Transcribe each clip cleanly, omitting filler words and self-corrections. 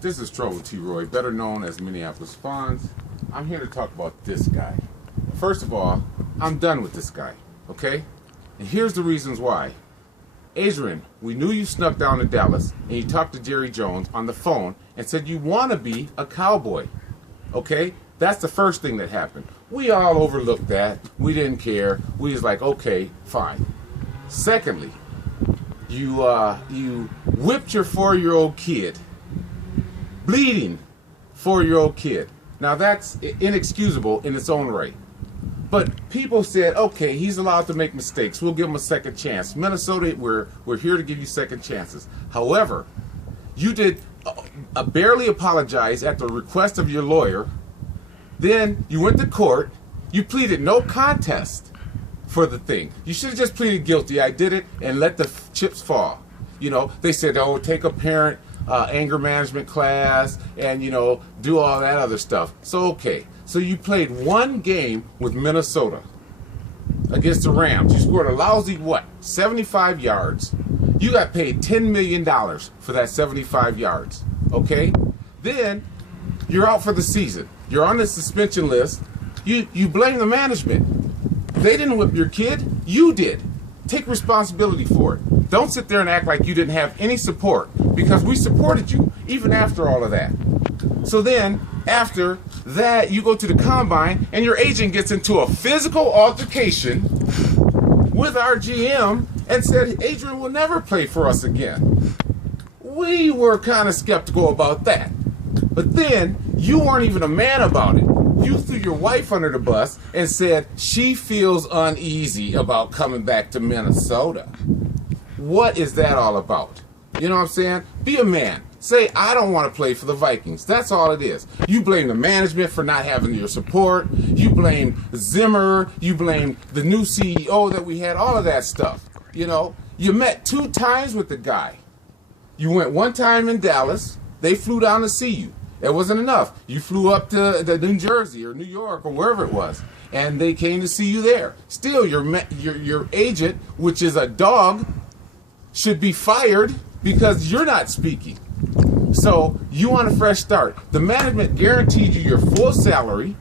This is Trouble T. Roy, better known as Minneapolis Fonz. I'm here to talk about this guy. First of all, I'm done with this guy, okay? And here's the reasons why. Adrian, we knew you snuck down to Dallas and you talked to Jerry Jones on the phone and said you want to be a cowboy, okay? That's the first thing that happened. We all overlooked that. We didn't care. We was like, okay, fine. Secondly, you whipped your 4-year-old kid. Bleeding 4-year-old kid. Now that's inexcusable in its own right. But people said, okay, he's allowed to make mistakes. We'll give him a second chance. Minnesota, we're here to give you second chances. However, you did barely apologize at the request of your lawyer. Then you went to court. You pleaded no contest for the thing. You should have just pleaded guilty. I did it and let the chips fall. You know, they said, oh, take a parent anger management class and, you know, do all that other stuff. So, okay. So you played one game with Minnesota against the Rams. You scored a lousy, 75 yards. You got paid $10 million for that 75 yards. Okay? Then you're out for the season. You're on the suspension list. You blame the management. They didn't whip your kid. You did. Take responsibility for it. Don't sit there and act like you didn't have any support, because we supported you even after all of that. So then, after that, you go to the combine and your agent gets into a physical altercation with our GM and said, Adrian will never play for us again. We were kind of skeptical about that. But then, you weren't even a man about it. You threw your wife under the bus and said she feels uneasy about coming back to Minnesota. What is that all about? You know what I'm saying? Be a man. Say, I don't want to play for the Vikings. That's all it is. You blame the management for not having your support. You blame Zimmer. You blame the new CEO that we had, all of that stuff. You know, you met 2 times with the guy. You went 1 time in Dallas. They flew down to see you. It wasn't enough. You flew up to New Jersey or New York or wherever it was, and they came to see you there. Still, your agent, which is a dog, should be fired because you're not speaking. So you want a fresh start. The management guaranteed you your full salary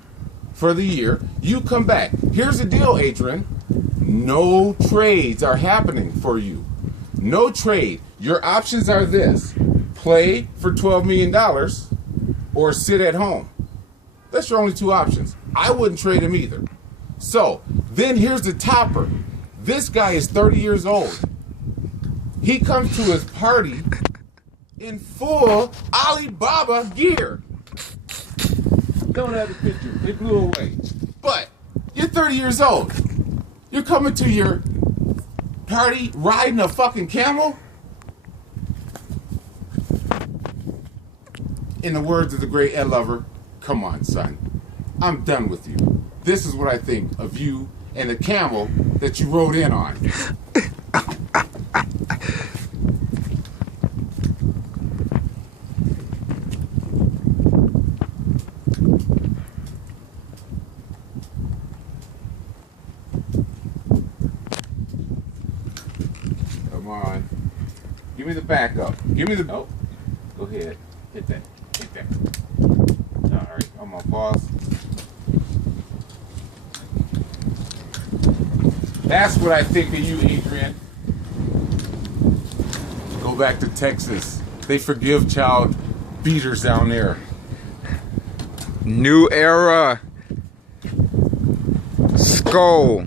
for the year. You come back. Here's the deal, Adrian. No trades are happening for you. No trade. Your options are this: play for $12 million or sit at home. That's your only 2 options. I wouldn't trade him either. So then here's the topper. This guy is 30 years old. He comes to his party in full Alibaba gear. Don't have the picture. They blew away. But you're 30 years old. You're coming to your party riding a fucking camel? In the words of the great Ed Lover, come on, son. I'm done with you. This is what I think of you and the camel that you rode in on. Come on. Give me the backup. Give me the... Oh, go ahead. Hit that. Hit that. All right, I'm gonna pause. That's what I think of you, Adrian. Go back to Texas. They forgive child beaters down there. New era. Skull.